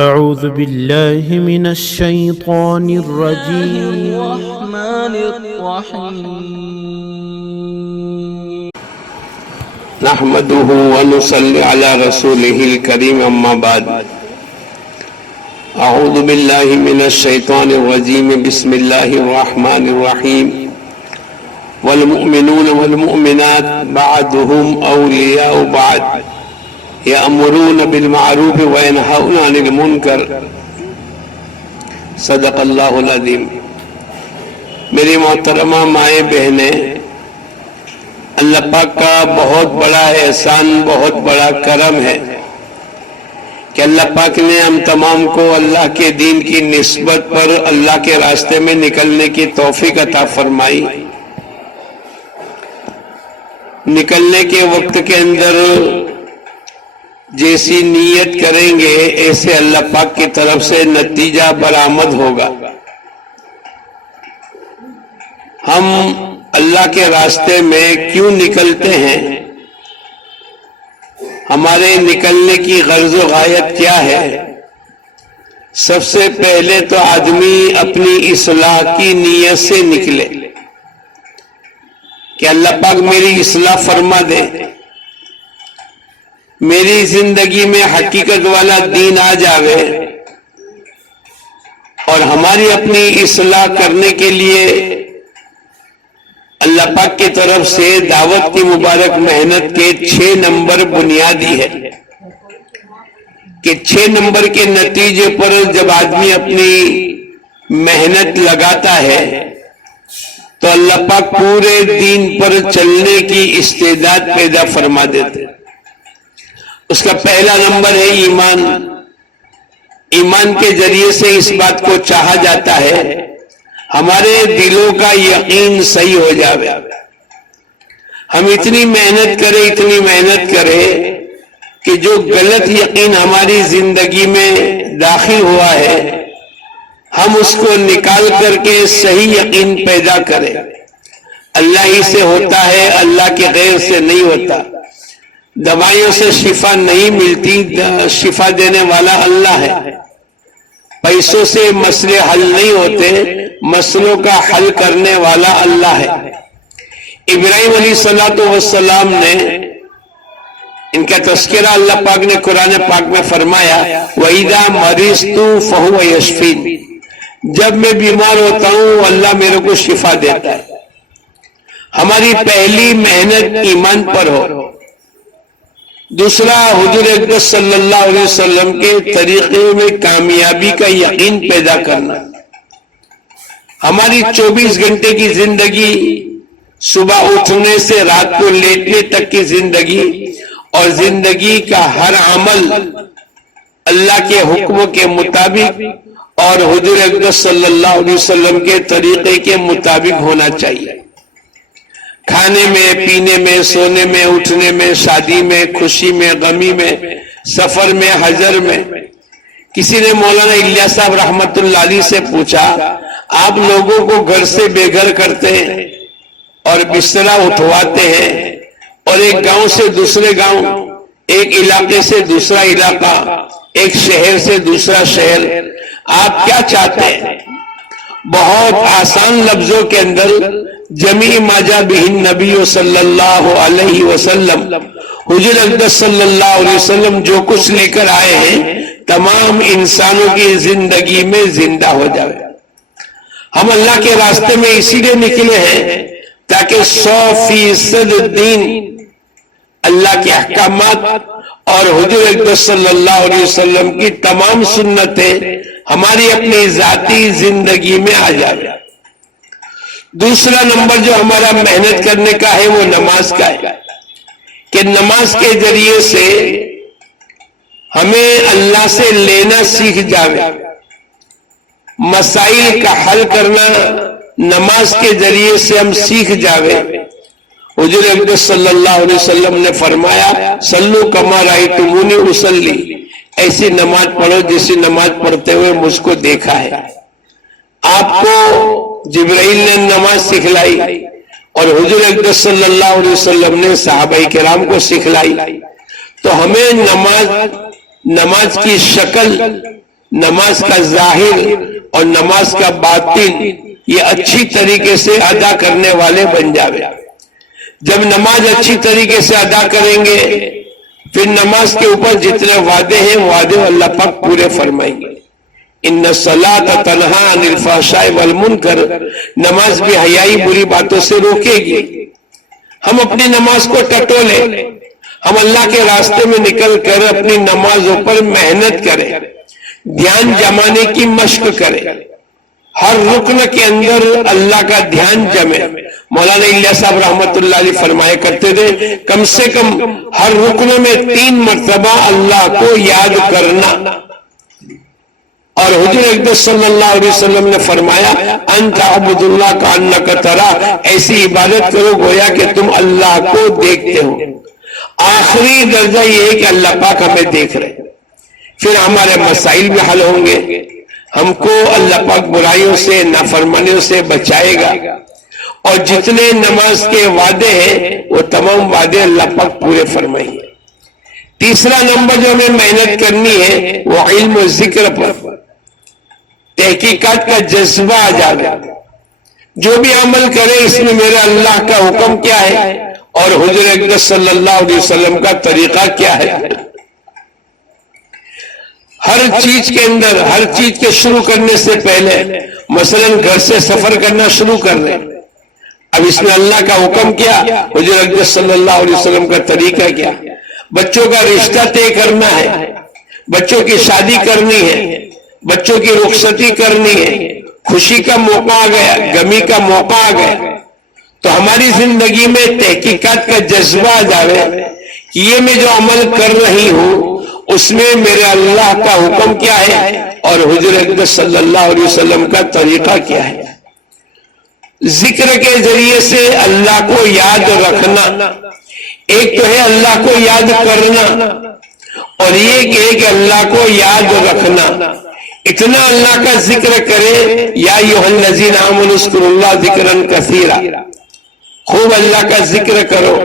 أعوذ بالله من الشيطان الرجيم. الرحمن الرحيم. نحمده ونصلي على رسوله الكريم أما بعد. أعوذ بالله من الشيطان الرجيم. بسم الله الرحمن الرحيم. والمؤمنون والمؤمنات بعضهم أولياء بعض يأمرون بالمعروف وينهون عن المنكر. صدق اللہ العظیم. میری محترمہ مائیں بہنیں، اللہ پاک کا بہت بڑا احسان، بہت بڑا کرم ہے کہ اللہ پاک نے ہم تمام کو اللہ کے دین کی نسبت پر اللہ کے راستے میں نکلنے کی توفیق عطا فرمائی. نکلنے کے وقت کے اندر جیسی نیت کریں گے ایسے اللہ پاک کی طرف سے نتیجہ برآمد ہوگا. ہم اللہ کے راستے میں کیوں نکلتے ہیں؟ ہمارے نکلنے کی غرض و غایت کیا ہے؟ سب سے پہلے تو آدمی اپنی اصلاح کی نیت سے نکلے کہ اللہ پاک میری اصلاح فرما دے، میری زندگی میں حقیقت والا دین آ جاوے، اور ہماری اپنی اصلاح کرنے کے لیے اللہ پاک کی طرف سے دعوت کی مبارک محنت کے 6 نمبر بنیادی ہے کہ 6 نمبر کے نتیجے پر جب آدمی اپنی محنت لگاتا ہے تو اللہ پاک پورے دین پر چلنے کی استعداد پیدا فرما دیتے. اس کا پہلا نمبر ہے ایمان. ایمان کے ذریعے سے اس بات کو چاہا جاتا ہے ہمارے دلوں کا یقین صحیح ہو جاوے. ہم اتنی محنت کریں کہ جو غلط یقین ہماری زندگی میں داخل ہوا ہے ہم اس کو نکال کر کے صحیح یقین پیدا کریں. اللہ ہی سے ہوتا ہے، اللہ کے غیر سے نہیں ہوتا. دوائیوں سے شفا نہیں ملتی، شفا دینے والا اللہ ہے. پیسوں سے مسئلے حل نہیں ہوتے، مسئلوں کا حل کرنے والا اللہ ہے. ابراہیم علیہ السلام نے ان کا تذکرہ اللہ پاک نے قرآن پاک میں فرمایا وَإِذَا مَرِضْتُ فَهُوَ يَشْفِينِ. جب میں بیمار ہوتا ہوں اللہ میرے کو شفا دیتا ہے. ہماری پہلی محنت ایمان پر ہو. دوسرا حضور اقدس صلی اللہ علیہ وسلم کے طریقے میں کامیابی کا یقین پیدا کرنا. ہماری 24 گھنٹے کی زندگی، صبح اٹھنے سے رات کو لیٹنے تک کی زندگی، اور زندگی کا ہر عمل اللہ کے حکم کے مطابق اور حضور اقدس صلی اللہ علیہ وسلم کے طریقے کے مطابق ہونا چاہیے. کھانے میں، پینے میں، سونے میں، اٹھنے میں، شادی میں، خوشی میں، غمی میں، سفر میں، حضر میں. کسی نے مولانا الیاس صاحب رحمت اللہ علیہ سے پوچھا آپ لوگوں کو گھر سے بے گھر کرتے ہیں اور بسترا اٹھواتے ہیں اور ایک گاؤں سے دوسرے گاؤں، ایک علاقے سے دوسرا علاقہ، ایک شہر سے دوسرا شہر، آپ کیا چاہتے ہیں؟ بہت آسان لفظوں کے اندر جمیع ما جاء بہ النبی صلی اللہ علیہ وسلم، حضور اقدس صلی اللہ علیہ وسلم جو کچھ لے کر آئے ہیں تمام انسانوں کی زندگی میں زندہ ہو جائے. ہم اللہ کے راستے میں اسی لیے نکلے ہیں تاکہ 100% دین، اللہ کے احکامات اور حضور اقدس صلی اللہ علیہ وسلم کی تمام سنتیں ہماری اپنی ذاتی زندگی میں آ جائے. دوسرا نمبر جو ہمارا محنت کرنے کا ہے وہ نماز کا ہے کہ نماز کے ذریعے سے ہمیں اللہ سے لینا سیکھ جاوے. مسائل کا حل کرنا نماز کے ذریعے سے ہم سیکھ جاوے. حضور اقدس صلی اللہ علیہ وسلم نے فرمایا صلو کما رأیتمونی اصلی، ایسی نماز پڑھو جیسی نماز پڑھتے ہوئے مجھ کو دیکھا ہے. آپ کو جبرائیل نے نماز سکھلائی اور حضور اقدس صلی اللہ علیہ وسلم نے صحابہ کرام کو سکھلائی. تو ہمیں نماز نماز کی شکل، نماز کا ظاہر اور نماز کا باطن یہ اچھی طریقے سے ادا کرنے والے بن جاوے۔ جب نماز اچھی طریقے سے ادا کریں گے پھر نماز کے اوپر جتنے وعدے ہیں وعدے اللہ پاک پورے فرمائیں گے۔ ان الصلاۃ تنہی عن الفحشاء والمنکر، نماز بھی حیائی بری باتوں سے روکے گی۔ ہم اپنی نماز کو ٹٹولیں، ہم اللہ کے راستے میں نکل کر اپنی نمازوں پر محنت کریں، دھیان جمانے کی مشق کریں، ہر رکن کے اندر اللہ کا دھیان جمے۔ مولانا الیاس صاحب رحمت اللہ علیہ فرمایا کرتے تھے کم سے کم ہر رکن میں 3 مرتبہ اللہ کو یاد کرنا، اور حضور اقدس صلی اللہ علیہ وسلم نے فرمایا ان تعبد اللہ کانک تراہ، ایسی عبادت کرو گویا کہ تم اللہ کو دیکھتے ہو۔ آخری درجہ یہ ہے کہ اللہ پاک ہمیں دیکھ رہے، پھر ہمارے مسائل بھی حل ہوں گے، ہم کو اللہ پاک برائیوں سے نافرمانیوں سے بچائے گا، اور جتنے نماز کے وعدے ہیں وہ تمام وعدے اللہ پاک پورے فرمائیں گے۔ تیسرا نمبر جو ہمیں محنت کرنی ہے وہ علم و ذکر پر، تحقیقات کا جذبہ آ جائے، جو بھی عمل کرے اس میں میرے اللہ کا حکم کیا ہے اور حضور اقدس صلی اللہ علیہ وسلم کا طریقہ کیا ہے۔ ہر چیز کے اندر، ہر چیز کے شروع کرنے سے پہلے، مثلا گھر سے سفر کرنا شروع کر رہے ہیں، اب اس میں اللہ کا حکم کیا، حضور اقدس صلی اللہ علیہ وسلم کا طریقہ کیا۔ بچوں کا رشتہ طے کرنا ہے، بچوں کی شادی کرنی ہے، بچوں کی رخصتی کرنی ہے، خوشی کا موقع آ گیا، غمی کا موقع آ گیا، تو ہماری زندگی میں تحقیقات کا جذبہ آ جاوے کہ یہ میں جو عمل کر رہی ہوں اس میں میرے اللہ کا حکم کیا ہے اور حضور اقدس صلی اللہ علیہ وسلم کا طریقہ کیا ہے۔ ذکر کے ذریعے سے اللہ کو یاد رکھنا، ایک تو ہے اللہ کو یاد کرنا اور ایک ہے کہ اللہ کو یاد رکھنا۔ اتنا اللہ کا ذکر کرے، یا ایھا الذین آمنوا اذکروا اللہ ذکرا کثیرا، خوب اللہ کا ذکر کرو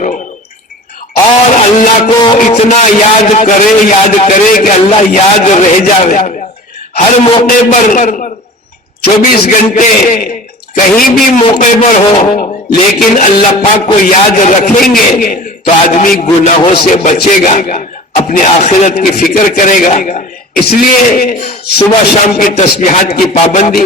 اور اللہ کو اتنا یاد کرے کہ اللہ یاد رہ جاوے۔ ہر موقع پر 24 گھنٹے کہیں بھی موقع پر ہو لیکن اللہ پاک کو یاد رکھیں گے تو آدمی گناہوں سے بچے گا، اپنے آخرت کی فکر کرے گا۔ اس لیے صبح شام کی تسبیحات کی پابندی،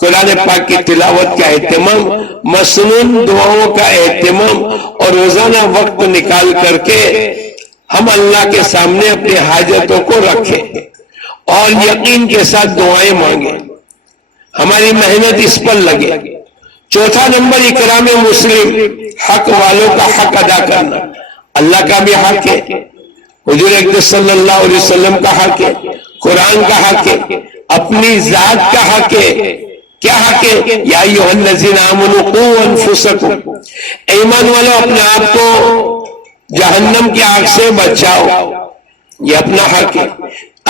قرآن پاک کی تلاوت کا اہتمام، مسنون دعاؤں کا اہتمام، اور روزانہ وقت نکال کر کے ہم اللہ کے سامنے اپنے حاجتوں کو رکھیں اور یقین کے ساتھ دعائیں مانگیں، ہماری محنت اس پر لگے۔ چوتھا نمبر اکرام مسلم، حق والوں کا حق ادا کرنا۔ اللہ کا بھی حق ہے، حضور اقدس صلی اللہ علیہ وسلم کا حق ہے، قرآن کا حق ہے، اپنی ذات کا حق ہے۔ کیا حق ہے؟ یا ایھا الذین آمنوا قوا انفسکم، ایمان والو اپنے آپ کو جہنم کی آگ سے بچاؤ، یہ اپنا حق ہے۔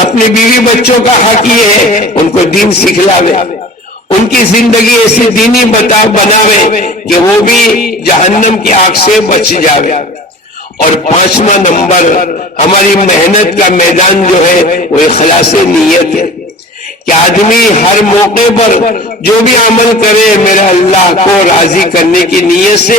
اپنے بیوی بچوں کا حق یہ ہے ان کو دین سکھلاوے، ان کی زندگی ایسی دینی بناوے کہ وہ بھی جہنم کی آگ سے بچ جاوے۔ اور 5واں نمبر ہماری محنت کا میدان جو ہے وہ اخلاص نیت ہے کہ آدمی ہر موقع پر جو بھی عمل کرے میرے اللہ کو راضی کرنے کی نیت سے،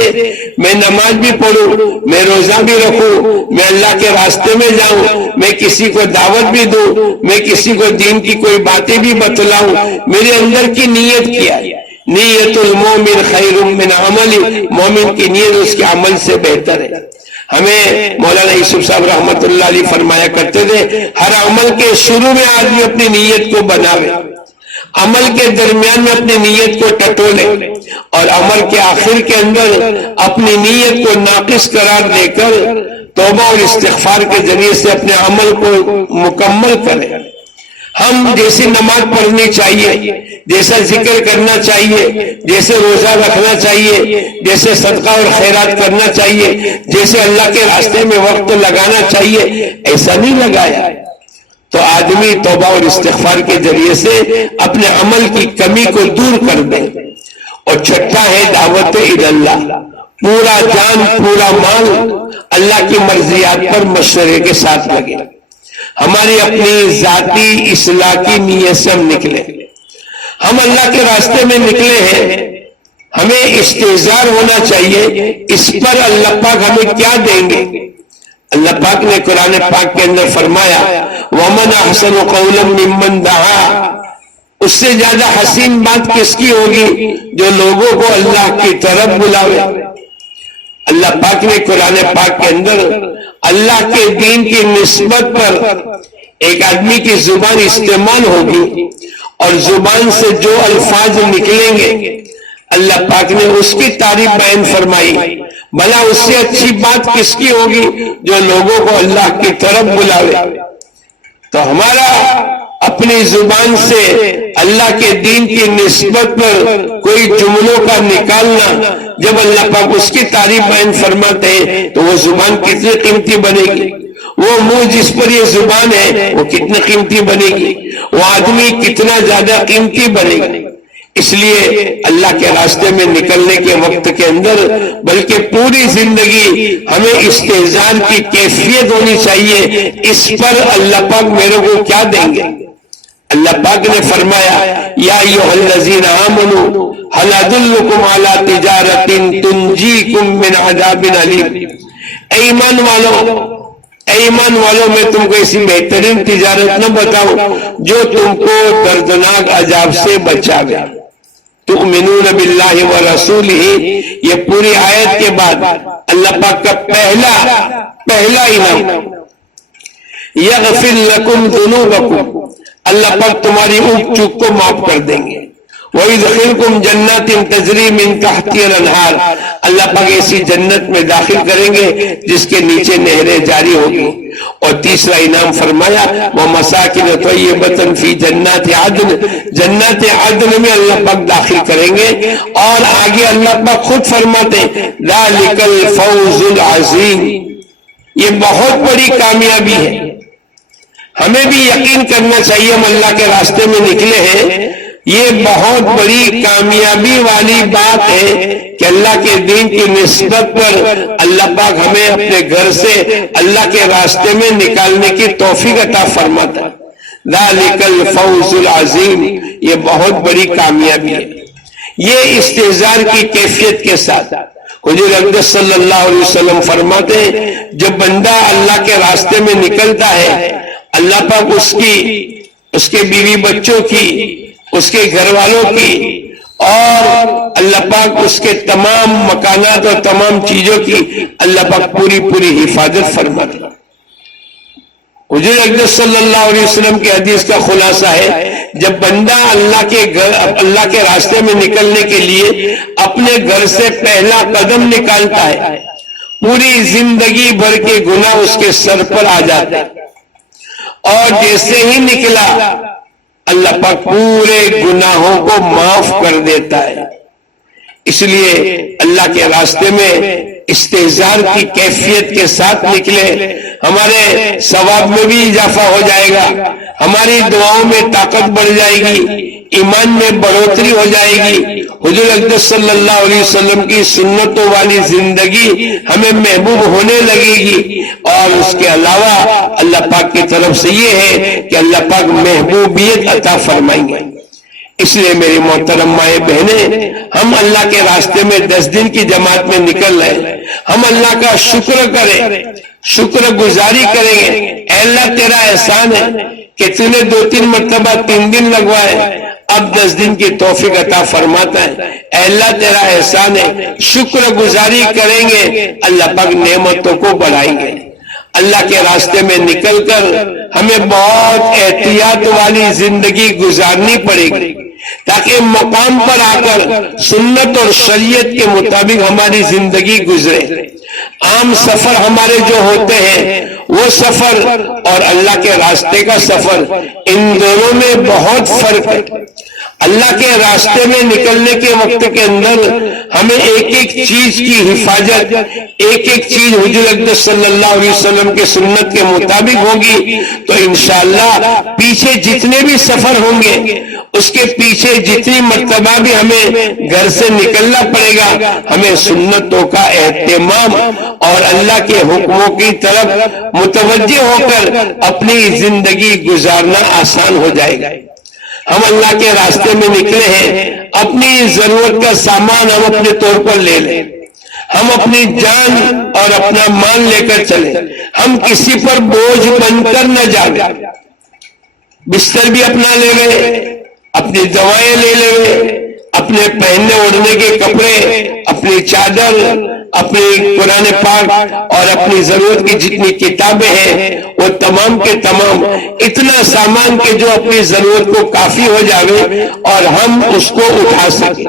میں نماز بھی پڑھوں، میں روزہ بھی رکھوں، میں اللہ کے راستے میں جاؤں، میں کسی کو دعوت بھی دوں، میں کسی کو دین کی کوئی باتیں بھی بتلاؤں، میرے اندر کی نیت کیا ہے۔ نیت المومن خیر من عمل، مومن کی نیت اس کے عمل سے بہتر ہے۔ ہمیں مولانا یوسف صاحب رحمت اللہ علیہ فرمایا کرتے تھے ہر عمل کے شروع میں آدمی اپنی نیت کو بناوے، عمل کے درمیان میں اپنی نیت کو ٹٹولے اور عمل کے آخر کے اندر اپنی نیت کو ناقص قرار دے کر توبہ اور استغفار کے ذریعے سے اپنے عمل کو مکمل کریں۔ ہم جیسی نماز پڑھنی چاہیے، جیسا ذکر کرنا چاہیے، جیسے روزہ رکھنا چاہیے، جیسے صدقہ اور خیرات کرنا چاہیے، جیسے اللہ کے راستے میں وقت لگانا چاہیے، ایسا نہیں لگایا تو آدمی توبہ اور استغفار کے ذریعے سے اپنے عمل کی کمی کو دور کر دے۔ اور چھٹا ہے دعوت اللہ، پورا جان پورا مال اللہ کی مرضیات پر مشورے کے ساتھ لگے۔ ہماری اپنی ذاتی اصلاح کی نیت سے ہم نکلے. ہم اللہ کے راستے میں نکلے ہیں, ہمیں استحضار ہونا چاہیے اس پر اللہ پاک ہمیں کیا دیں گے. اللہ پاک نے قرآن پاک کے اندر فرمایا وَمَنْ أَحْسَنُ قَوْلًا مِّمَّنْ دَعَا, اس سے زیادہ حسین بات کس کی ہوگی جو لوگوں کو اللہ کی طرف بلاوے. اللہ پاک نے قرآن پاک کے اندر اللہ کے دین کی نسبت پر ایک آدمی کی زبان استعمال ہوگی اور زبان سے جو الفاظ نکلیں گے اللہ پاک نے اس کی تعریف بیان فرمائی. بھلا اس سے اچھی بات کس کی ہوگی جو لوگوں کو اللہ کی طرف بلاوے. تو ہمارا اپنی زبان سے اللہ کے دین کی نسبت پر کوئی جملوں کا نکالنا, جب اللہ پاک اس کی تعریف بیان فرماتے ہیں تو وہ زبان کتنی قیمتی بنے گی, وہ منہ جس پر یہ زبان ہے وہ کتنی قیمتی بنے گی, وہ آدمی کتنا زیادہ قیمتی بنے گا. اس لیے اللہ کے راستے میں نکلنے کے وقت کے اندر بلکہ پوری زندگی ہمیں استحضار کی کیفیت ہونی چاہیے اس پر اللہ پاک میرے کو کیا دیں گے. اللہ پاک نے فرمایا یا ایھا الذین آمنوا ھل ادلکم علی تجارۃ تنجیکم من عذاب علیم. اے ایمان والوں میں تم کو ایسی بہترین تجارت نہ بتاؤں جو تم کو دردناک عذاب سے بچاوے. تؤمنون باللہ ورسولہ, یہ پوری آیت کے بعد اللہ پاک کا پہلا انعام یغفر لکم ذنوبکم, اللہ پاک تمہاری اونچ چوک کو معاف کر دیں گے. وَيُدْخِلْكُمْ جَنَّاتٍ تَجْرِي مِنْ تَحْتِهَا الْأَنْهَارُ, اللہ پاک ایسی جنت میں داخل کریں گے جس کے نیچے نہریں جاری ہوگی. اور تیسرا انعام فرمایا وَمَسَاكِنَ طَيِّبَةً فِي جَنَّاتِ عَدْنٍ, جنت عدن میں اللہ پاک داخل کریں گے. اور آگے اللہ پاک خود فرماتے ذَلِكَ الْفَوْزُ الْعَظِيمُ, یہ بہت بڑی کامیابی ہے. ہمیں بھی یقین کرنا چاہیے ہم اللہ کے راستے میں نکلے ہیں, یہ بہت بڑی کامیابی والی بات ہے کہ اللہ کے دین کی نسبت پر اللہ پاک ہمیں اپنے گھر سے اللہ کے راستے میں نکالنے کی توفیق عطا فرماتا. ذالک الفوز العظیم, یہ بہت بڑی کامیابی ہے. یہ استحضار کی کیفیت کے ساتھ حضور اقدس صلی اللہ علیہ وسلم فرماتے ہیں جب بندہ اللہ کے راستے میں نکلتا ہے اللہ پاک اس کے بیوی بچوں کی, اس کے گھر والوں کی اور اللہ پاک اس کے تمام مکانات اور تمام چیزوں کی اللہ پاک پوری حفاظت فرماتا. حضور اقدس صلی اللہ علیہ وسلم کی حدیث کا خلاصہ ہے جب بندہ اللہ کے راستے میں نکلنے کے لیے اپنے گھر سے پہلا قدم نکالتا ہے پوری زندگی بھر کے گناہ اس کے سر پر آ جاتے ہیں, اور جیسے ہی نکلا اللہ پاک پورے گناہوں کو معاف کر دیتا ہے. اس لیے اللہ کے راستے میں استحضار کی کیفیت کے ساتھ نکلے, ہمارے ثواب میں بھی اضافہ ہو جائے گا, ہماری دعاؤں میں طاقت بڑھ جائے گی, ایمان میں بڑھوتری ہو جائے گی. حضور اقدس صلی اللہ علیہ وسلم کی سنتوں والی زندگی ہمیں محبوب ہونے لگے گی. اور اس کے علاوہ اللہ پاک کی طرف سے یہ ہے کہ اللہ پاک محبوبیت عطا فرمائیں گے. اس لیے میری محترم مائیں بہنیں, ہم اللہ کے راستے میں 10 دن کی جماعت میں نکل رہے, ہم اللہ کا شکر کریں, شکر گزاری کریں گے. اے اللہ تیرا احسان ہے کہ تو نے 2-3 مرتبہ 3 دن لگوائے, اب 10 دن کی توفیق عطا فرماتا ہے. اے اللہ تیرا احسان ہے, شکر گزاری کریں گے, اللہ پاک نعمتوں کو بڑھائیں گے. اللہ کے راستے میں نکل کر ہمیں بہت احتیاط والی زندگی گزارنی پڑے گی تاکہ مقام پر آ کر سنت اور شریعت کے مطابق ہماری زندگی گزرے. عام سفر ہمارے جو ہوتے ہیں وہ سفر اور اللہ کے راستے کا سفر, ان دونوں میں بہت فرق ہے. اللہ کے راستے میں نکلنے کے وقت کے اندر ہمیں ایک ایک چیز کی حفاظت، ایک ایک چیز حضور اقدس صلی اللہ علیہ وسلم کے سنت کے مطابق ہوگی تو انشاءاللہ پیچھے جتنے بھی سفر ہوں گے، اس کے پیچھے جتنی مرتبہ بھی ہمیں گھر سے نکلنا پڑے گا، ہمیں سنتوں کا اہتمام اور اللہ کے حکموں کی طرف متوجہ ہو کر اپنی زندگی گزارنا آسان ہو جائے گا۔ ہم اللہ کے راستے میں نکلے ہیں، اپنی ضرورت کا سامان ہم اپنے طور پر لے لیں، ہم اپنی جان اور اپنا مال لے کر چلیں، ہم کسی پر بوجھ بن کر نہ جائیں۔ بستر بھی اپنا لے گئے، اپنی دوائیں لے لے، اپنے پہننے اوڑھنے کے کپڑے، اپنی چادر، اپنی قرآن پاک اور اپنی ضرورت کی جتنی کتابیں ہیں وہ تمام کے تمام، اتنا سامان کہ جو اپنی ضرورت کو کافی ہو جاوے اور ہم اس کو اٹھا سکیں۔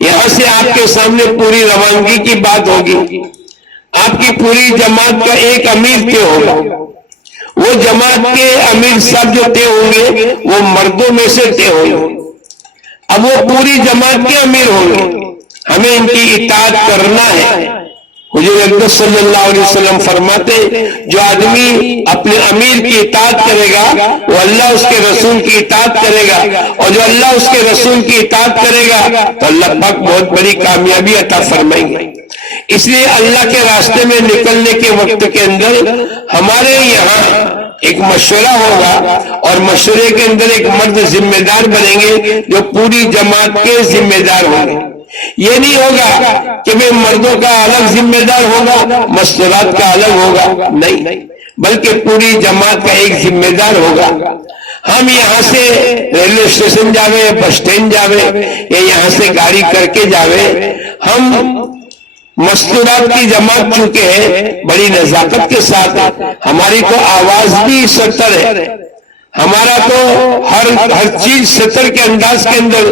یہاں سے آپ کے سامنے پوری روانگی کی بات ہوگی۔ آپ کی پوری جماعت کا ایک امیر طے ہوگا، وہ جماعت کے امیر صاحب جو طے ہوں گے وہ مردوں میں سے طے ہوں گے۔ اب وہ پوری جماعت کے امیر ہوں گے، ہمیں ان کی اطاعت کرنا ہے۔ حضور اقدس صلی اللہ علیہ وسلم فرماتے جو آدمی اپنے امیر کی اطاعت کرے گا وہ اللہ اس کے رسول کی اطاعت کرے گا، اور جو اللہ اس کے رسول کی اطاعت کرے گا تو اللہ پاک بہت بڑی کامیابی عطا فرمائیں گے۔ اس لیے اللہ کے راستے میں نکلنے کے وقت کے اندر ہمارے یہاں ایک مشورہ ہوگا، اور مشورے کے اندر ایک مرد ذمہ دار بنیں گے جو پوری جماعت کے ذمہ دار ہوں گے۔ یہ نہیں ہوگا کہ میں مردوں کا الگ ذمہ دار ہوگا، مستورات کا الگ ہوگا، نہیں، بلکہ پوری جماعت کا ایک ذمہ دار ہوگا۔ ہم یہاں سے ریلوے اسٹیشن جاوے، بس اسٹینڈ جاوے، یا یہاں سے گاڑی کر کے جاوے، ہم مستورات کی جماعت چونکہ ہے بڑی نزاکت کے ساتھ، ہماری تو آواز بھی ستر ہے، ہمارا تو ہر چیز ستر کے انداز کے اندر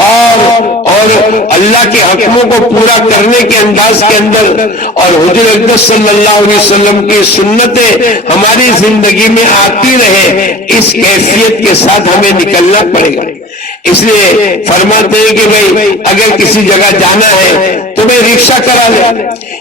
اور اللہ کے حکموں کو پورا کرنے کے انداز کے اندر، اور حضور اقدس صلی اللہ علیہ وسلم کی سنتیں ہماری زندگی میں آتی رہے، اس کیفیت کے ساتھ ہمیں نکلنا پڑے گا۔ اس لیے فرماتے ہیں کہ بھائی اگر کسی جگہ جانا ہے تو بھائی رکشہ کرا لے،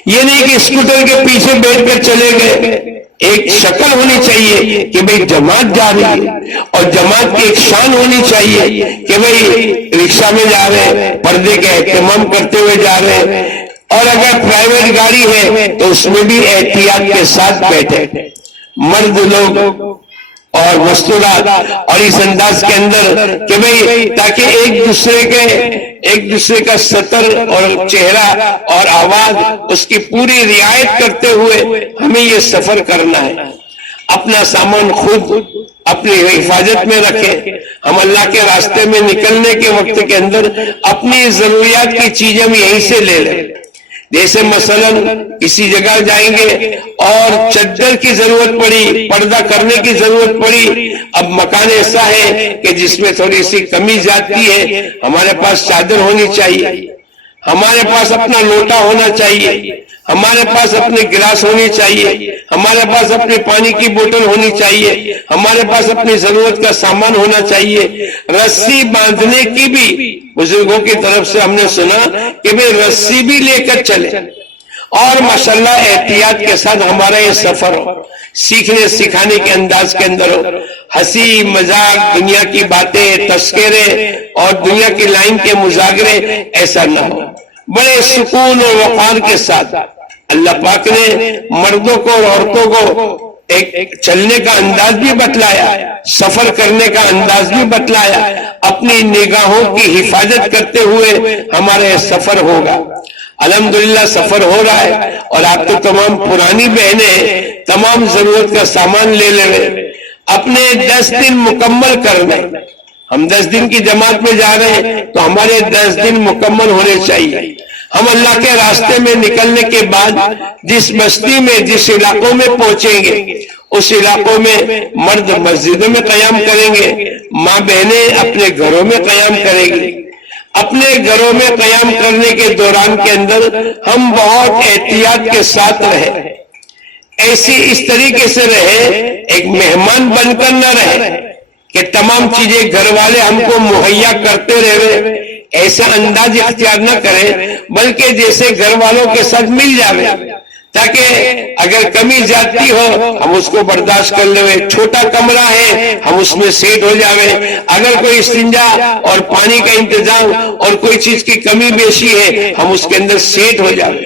یہ نہیں کہ اسکوٹر کے پیچھے بیٹھ کر چلے گئے۔ ایک شکل ہونی چاہیے کہ بھئی جماعت جا رہی ہے، اور جماعت کی ایک شان ہونی چاہیے کہ بھئی رکشہ میں جا رہے ہیں، پردے کا اہتمام کرتے ہوئے جا رہے ہیں، اور اگر پرائیویٹ گاڑی ہے تو اس میں بھی احتیاط کے ساتھ بیٹھے مرد لوگ اور مستورات، اور اس انداز کے اندر کہ بھئی تاکہ ایک دوسرے کا سطر اور چہرہ اور آواز اس کی پوری رعایت کرتے ہوئے ہمیں یہ سفر کرنا ہے۔ اپنا سامان خود اپنی حفاظت میں رکھیں۔ ہم اللہ کے راستے میں نکلنے کے وقت کے اندر اپنی ضروریات کی چیزیں ہم یہیں سے لے لیں۔ جیسے مثلا کسی جگہ جائیں گے اور چادر کی ضرورت پڑی، پردہ کرنے کی ضرورت پڑی، اب مکان ایسا ہے کہ جس میں تھوڑی سی کمی جاتی ہے، ہمارے پاس چادر ہونی چاہیے، ہمارے پاس اپنا لوٹا ہونا چاہیے، ہمارے پاس اپنی گلاس ہونی چاہیے، ہمارے پاس اپنی پانی کی بوتل ہونی چاہیے، ہمارے پاس اپنی ضرورت کا سامان ہونا چاہیے۔ رسی باندھنے کی بھی بزرگوں کی طرف سے ہم نے سنا کہ بھئی رسی بھی لے کر چلے، اور ماشاءاللہ احتیاط کے ساتھ ہمارا یہ سفر ہو، سیکھنے سکھانے کے انداز کے اندر ہو، ہنسی مذاق، دنیا کی باتیں، تذکرے اور دنیا کی لائن کے مذاکرے ایسا نہ ہو، بڑے سکون اور وقار کے ساتھ۔ اللہ پاک نے مردوں کو اور عورتوں کو ایک چلنے کا انداز بھی بتلایا، سفر کرنے کا انداز بھی بتلایا، اپنی نگاہوں کی حفاظت کرتے ہوئے ہمارا سفر ہوگا۔ الحمدللہ سفر ہو رہا ہے، اور آپ تو تمام پرانی بہنیں تمام ضرورت کا سامان لے لے، اپنے 10 دن مکمل کرنے۔ ہم 10 دن کی جماعت میں جا رہے ہیں تو ہمارے 10 دن مکمل ہونے چاہیے۔ ہم اللہ کے راستے میں نکلنے کے بعد جس بستی میں، جس علاقوں میں پہنچیں گے، اس علاقوں میں مرد مسجدوں میں قیام کریں گے، ماں بہنیں اپنے گھروں میں قیام کریں گی۔ اپنے گھروں میں قیام کرنے کے دوران کے اندر ہم بہت احتیاط کے ساتھ رہے، اس طریقے سے رہے، ایک مہمان بن کر نہ رہے، کہ تمام چیزیں گھر والے ہم کو مہیا کرتے رہے، ایسا انداز اختیار نہ کریں، بلکہ جیسے گھر والوں کے ساتھ مل جاوے، تاکہ اگر کمی زیادتی ہو ہم اس کو برداشت کر لیں، چھوٹا کمرہ ہے ہم اس میں سیٹ ہو جاوے، اگر کوئی استنجا اور پانی کا انتظام اور کوئی چیز کی کمی بیشی ہے ہم اس کے اندر سیٹ ہو جاوے،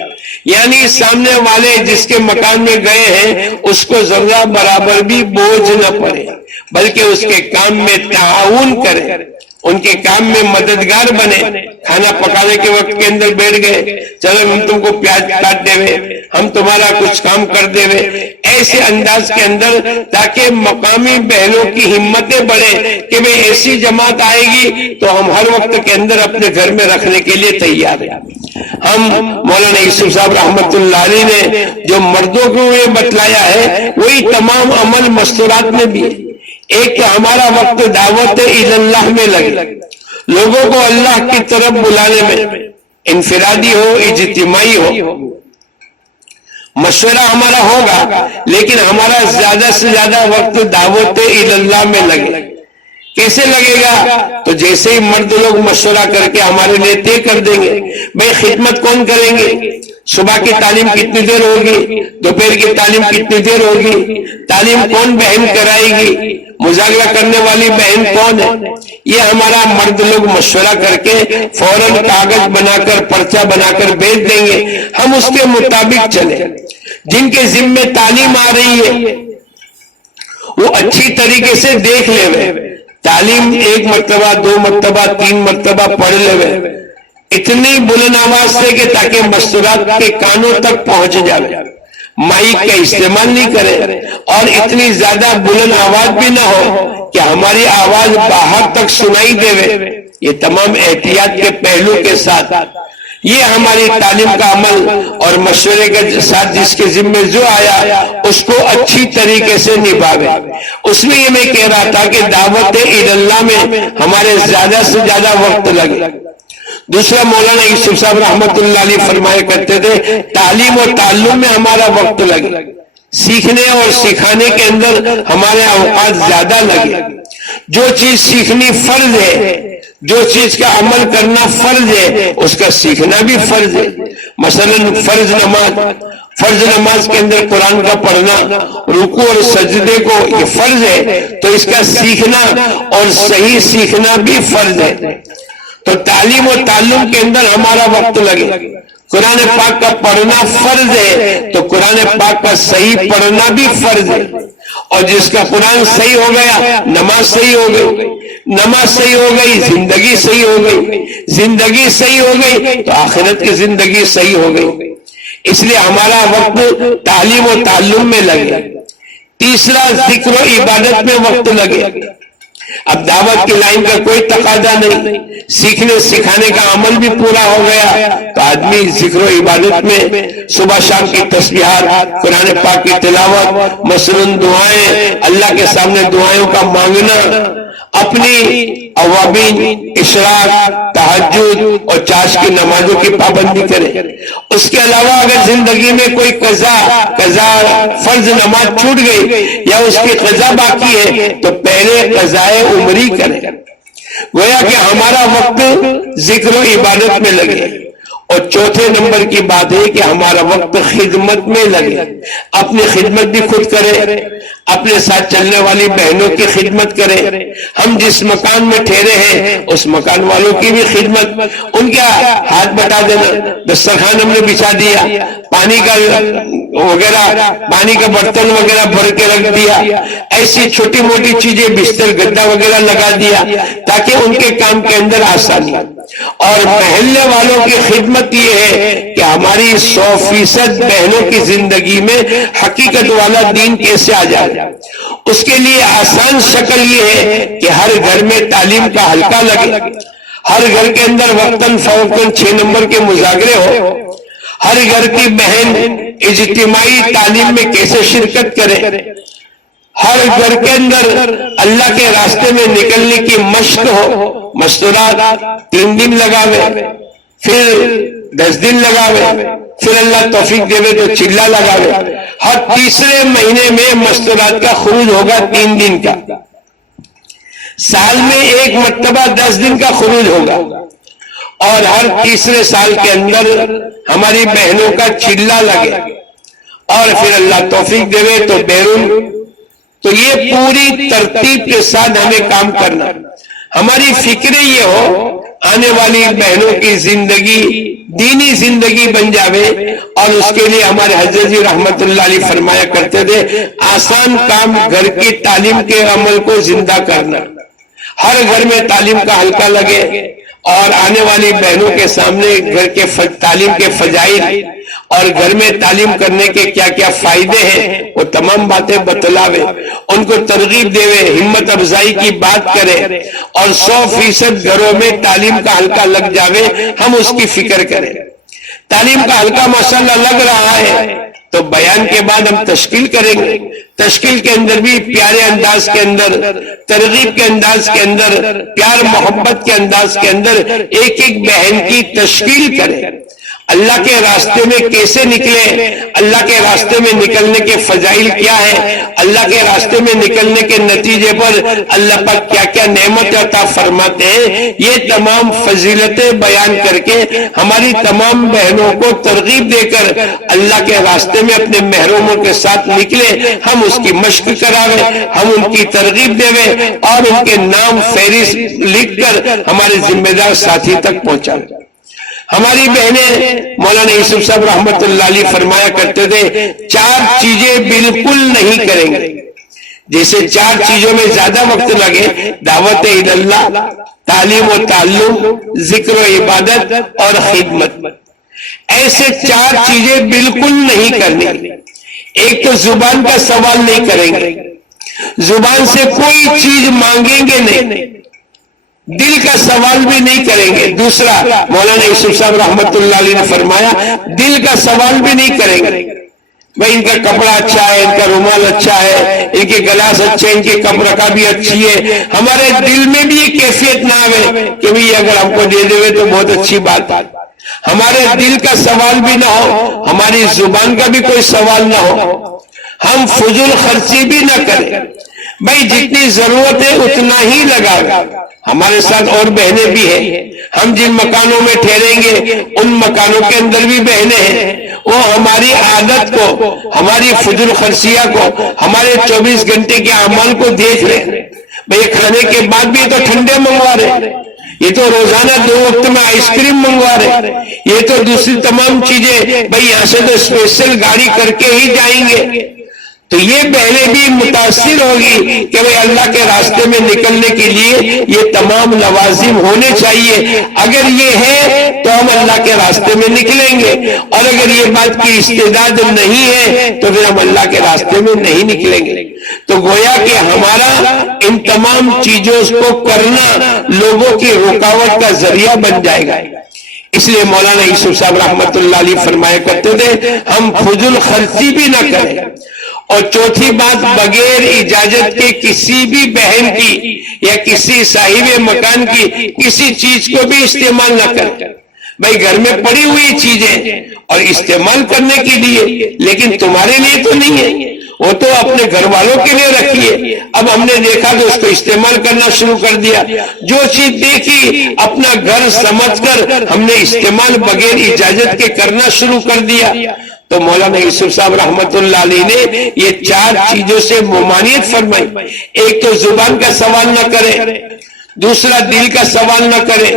یعنی سامنے والے جس کے مکان میں گئے ہیں اس کو ذرہ برابر بھی بوجھ نہ پڑے، بلکہ اس کے کام میں تعاون کرے، ان کے کام میں مددگار بنے۔ کھانا پکانے کے وقت کے اندر بیٹھ گئے، چلو ہم تم کو پیاز کاٹ دے وے، ہم تمہارا کچھ کام کر دے وے، ایسے انداز کے اندر، تاکہ مقامی بہنوں کی ہمتیں بڑھے کہ میں ایسی جماعت آئے گی تو ہم ہر وقت کے اندر اپنے گھر میں رکھنے کے لیے تیار ہیں۔ ہم مولانا یوسف صاحب رحمت اللہ علیہ نے جو مردوں کو یہ بتلایا ہے وہی تمام عمل مستورات میں بھی ہے۔ ایک تو ہمارا وقت دعوت اللہ میں لگے، لوگوں کو اللہ کی طرف بلانے میں، انفرادی ہو اجتماعی ہو، مشورہ ہمارا ہوگا، لیکن ہمارا زیادہ سے زیادہ وقت دعوت اللہ میں لگے۔ کیسے لگے گا؟ تو جیسے ہی مرد لوگ مشورہ کر کے ہمارے لیے طے کر دیں گے، بھئی خدمت کون کریں گے، صبح کی تعلیم کتنی دیر ہوگی، دوپہر کی تعلیم کتنی دیر ہوگی، تعلیم کون بہن کرائے گی، مذاکرہ کرنے والی بہن کون ہے، یہ ہمارا مرد لوگ مشورہ کر کے فوراً کاغذ بنا کر پرچہ بنا کر بھیج دیں گے، ہم اس کے مطابق چلیں۔ جن کے ذمے تعلیم آ رہی ہے وہ اچھی طریقے سے دیکھ لے، تعلیم ایک مرتبہ، دو مرتبہ، تین مرتبہ پڑھ لے، اتنی بلند آواز سے کہ تاکہ مستورات کے کانوں تک پہنچ جائے، مائک کا استعمال نہیں کرے، اور اتنی زیادہ بلند آواز بھی نہ ہو کہ ہماری آواز باہر تک سنائی دے۔ یہ تمام احتیاط کے پہلو کے ساتھ یہ ہماری تعلیم کا عمل اور مشورے کے ساتھ جس کے ذمہ جو آیا اس کو اچھی طریقے سے نبھاوے۔ اس میں یہ میں کہہ رہا تھا کہ دعوت اللہ میں ہمارے زیادہ سے زیادہ وقت لگے۔ دوسرا مولانا یوسف صاحب رحمت اللہ علیہ فرمایا کرتے تھے تعلیم و تعلم میں ہمارا وقت لگے، سیکھنے اور سکھانے کے اندر ہمارے اوقات زیادہ لگے۔ جو چیز سیکھنی فرض ہے، جو چیز کا عمل کرنا فرض ہے، اس کا سیکھنا بھی فرض ہے۔ مثلا فرض نماز کے اندر قرآن کا پڑھنا، رکوع اور سجدے کو یہ فرض ہے، تو اس کا سیکھنا اور صحیح سیکھنا بھی فرض ہے۔ تو تعلیم و تعلم کے اندر ہمارا وقت لگے۔ قرآن پاک کا پڑھنا فرض ہے تو قرآن پاک کا صحیح پڑھنا بھی فرض ہے، اور جس کا قرآن صحیح ہو گیا نماز صحیح ہو گئی، نماز صحیح ہو گئی زندگی صحیح ہو گئی، زندگی صحیح ہو گئی تو آخرت کی زندگی صحیح ہو گئی۔ اس لیے ہمارا وقت تعلیم و تعلم میں لگے۔ تیسرا ذکر و عبادت میں وقت لگے۔ اب دعوت کی لائن کا کوئی تقاضا نہیں، سیکھنے سکھانے کا عمل بھی پورا ہو گیا تو آدمی ذکر و عبادت میں صبح شام کی تسبیحات، قرآن پاک کی تلاوت، مثلاً دعائیں، اللہ کے سامنے دعائوں کا مانگنا، اپنی اوابین، اشراق، تہجد اور چاش کی نمازوں کی پابندی کرے۔ اس کے علاوہ اگر زندگی میں کوئی قضا فرض نماز چھوٹ گئی یا اس کی قضا باقی ہے تو پہلے قضائے عمری کرے۔ گویا کہ ہمارا وقت ذکر و عبادت میں لگے۔ اور چوتھے نمبر کی بات ہے کہ ہمارا وقت خدمت میں لگے، اپنی خدمت بھی خود کرے، اپنے ساتھ چلنے والی بہنوں کی خدمت کرے، ہم جس مکان میں ٹھہرے ہیں اس مکان والوں کی بھی خدمت، ان کا ہاتھ بٹا دینا، دسترخوان ہم نے بچھا دیا، پانی کا وغیرہ، پانی کا برتن وغیرہ بھر کے رکھ دیا، ایسی چھوٹی موٹی چیزیں بستر گدا وغیرہ لگا دیا تاکہ ان کے کام کے اندر آسانی۔ اور محلے والوں کی خدمت یہ ہے کہ ہماری 100% بہنوں کی زندگی میں حقیقت والا دین کیسے آ جائے۔ اس کے لیے آسان شکل یہ ہے کہ ہر گھر میں تعلیم کا حلقہ لگے، ہر گھر کے اندر وقتاً فوقاً 6 نمبر کے مذاکرے ہو، ہر گھر کی بہن اجتماعی تعلیم میں کیسے شرکت کرے، ہر گھر کے اندر اللہ کے راستے میں نکلنے کی مشق ہو، مستورات 3 دن لگاوے، پھر 10 دن لگاوے، پھر اللہ توفیق دے تو چلا لگاوے، ہر تیسرے مہینے میں مستورات کا خروج ہوگا 3 دن کا۔ سال میں ایک مرتبہ 10 دن کا خروج ہوگا، اور ہر تیسرے سال کے اندر ہماری بہنوں کا چلہ لگے، اور پھر اللہ توفیق دے تو بیرون۔ تو یہ پوری ترتیب کے ساتھ ہمیں کام کرنا، ہماری فکر یہ ہو آنے والی بہنوں کی زندگی دینی زندگی بن جاوے، اور اس کے لیے ہمارے حضرت جی رحمت اللہ علیہ فرمایا کرتے تھے، آسان کام گھر کی تعلیم کے عمل کو زندہ کرنا، ہر گھر میں تعلیم کا حلقہ لگے، اور آنے والی بہنوں کے سامنے گھر کے تعلیم کے فضائل اور گھر میں تعلیم کرنے کے کیا کیا فائدے ہیں وہ تمام باتیں بتلاوے، ان کو ترغیب دے، ہمت افزائی کی بات کرے، اور 100% گھروں میں تعلیم کا حلقہ لگ جاوے، ہم اس کی فکر کریں۔ تعلیم کا حلقہ ماشاءاللہ لگ رہا ہے تو بیان کے بعد ہم تشکیل کریں گے، تشکیل کے اندر بھی پیارے انداز کے اندر، ترغیب کے انداز کے اندر، پیار محبت کے انداز کے اندر ایک ایک بہن کی تشکیل کریں، اللہ کے راستے میں کیسے نکلے، اللہ کے راستے میں نکلنے کے فضائل کیا ہے، اللہ کے راستے میں نکلنے کے نتیجے پر اللہ پاک کیا کیا نعمت عطا فرماتے ہیں، یہ تمام فضیلتیں بیان کر کے ہماری تمام بہنوں کو ترغیب دے کر اللہ کے راستے میں اپنے محروموں کے ساتھ نکلے، ہم اس کی مشق کراوے، ہم ان کی ترغیب دے اور ان کے نام فہرست لکھ کر ہمارے ذمہ دار ساتھی تک پہنچائیں۔ ہماری بہنیں مولانا یوسف صاحب رحمت اللہ علیہ فرمایا کرتے تھے، 4 چیزیں بالکل نہیں کریں گے، جیسے 4 چیزوں میں زیادہ وقت لگے، دعوت اللہ، تعلیم و تعلم، ذکر و عبادت اور خدمت، ایسے 4 چیزیں بالکل نہیں کرنی۔ ایک تو زبان کا سوال نہیں کریں گے، زبان سے کوئی چیز مانگیں گے نہیں، دل کا سوال بھی نہیں کریں گے۔ دوسرا مولانا یوسف صاحب رحمت اللہ علیہ نے فرمایا، دل کا سوال بھی نہیں کریں گے، بھائی ان کا کپڑا اچھا ہے، ان کا رومال اچھا ہے، ان کے گلاس اچھے، ان کی کپ رکھا بھی اچھی ہے، ہمارے دل میں بھی یہ کیفیت نہ آئے کہ بھئی اگر ہم کو دے دے تو بہت اچھی بات ہے، ہمارے دل کا سوال بھی نہ ہو، ہماری زبان کا بھی کوئی سوال نہ ہو، ہم فضول خرچی بھی نہ کریں، بھئی جتنی ضرورت ہے اتنا ہی لگا۔ ہمارے ساتھ اور بہنیں بھی ہیں، ہم جن مکانوں میں ٹھہریں گے ان مکانوں کے اندر بھی بہنیں ہیں، وہ ہماری عادت کو، ہماری فضول خرچیہ کو، ہمارے 24 گھنٹے کے اعمال کو دیکھ رہے ہیں، بھئی کھانے کے بعد بھی تو ٹھنڈے منگوا رہے، یہ تو روزانہ 2 وقت میں آئس کریم منگوا رہے، یہ تو دوسری تمام چیزیں، بھئی یہاں سے تو اسپیشل گاڑی کر کے ہی جائیں گے۔ تو یہ بہنیں بھی متاثر ہوگی کہ وہ اللہ کے راستے میں نکلنے کے لیے یہ تمام لوازم ہونے چاہیے، اگر یہ ہے تو ہم اللہ کے راستے میں نکلیں گے، اور اگر یہ بات کی استعداد نہیں ہے تو پھر ہم اللہ کے راستے میں نہیں نکلیں گے۔ تو گویا کہ ہمارا ان تمام چیزوں کو کرنا لوگوں کی رکاوٹ کا ذریعہ بن جائے گا۔ اس لیے مولانا یوسف صاحب رحمت اللہ علیہ فرمایا کرتے تھے، ہم فضول خرچی بھی نہ کریں، اور چوتھی بات، بغیر اجازت کے کسی بھی بہن کی یا کسی صاحب مکان کی کسی چیز کو بھی استعمال نہ کریں۔ بھائی گھر میں پڑی ہوئی چیزیں اور استعمال کرنے کے لیے، لیکن تمہارے لیے تو نہیں ہے، وہ تو اپنے گھر والوں کے لیے رکھیے۔ اب ہم نے دیکھا تو اس کو استعمال کرنا شروع کر دیا، جو چیز دیکھی اپنا گھر سمجھ کر ہم نے استعمال بغیر اجازت کے کرنا شروع کر دیا۔ تو مولانا یوسف صاحب رحمت اللہ علیہ نے یہ 4 چیزوں سے ممانعت فرمائی۔ ایک تو زبان کا سوال نہ کرے، دوسرا دل کا سوال نہ کرے،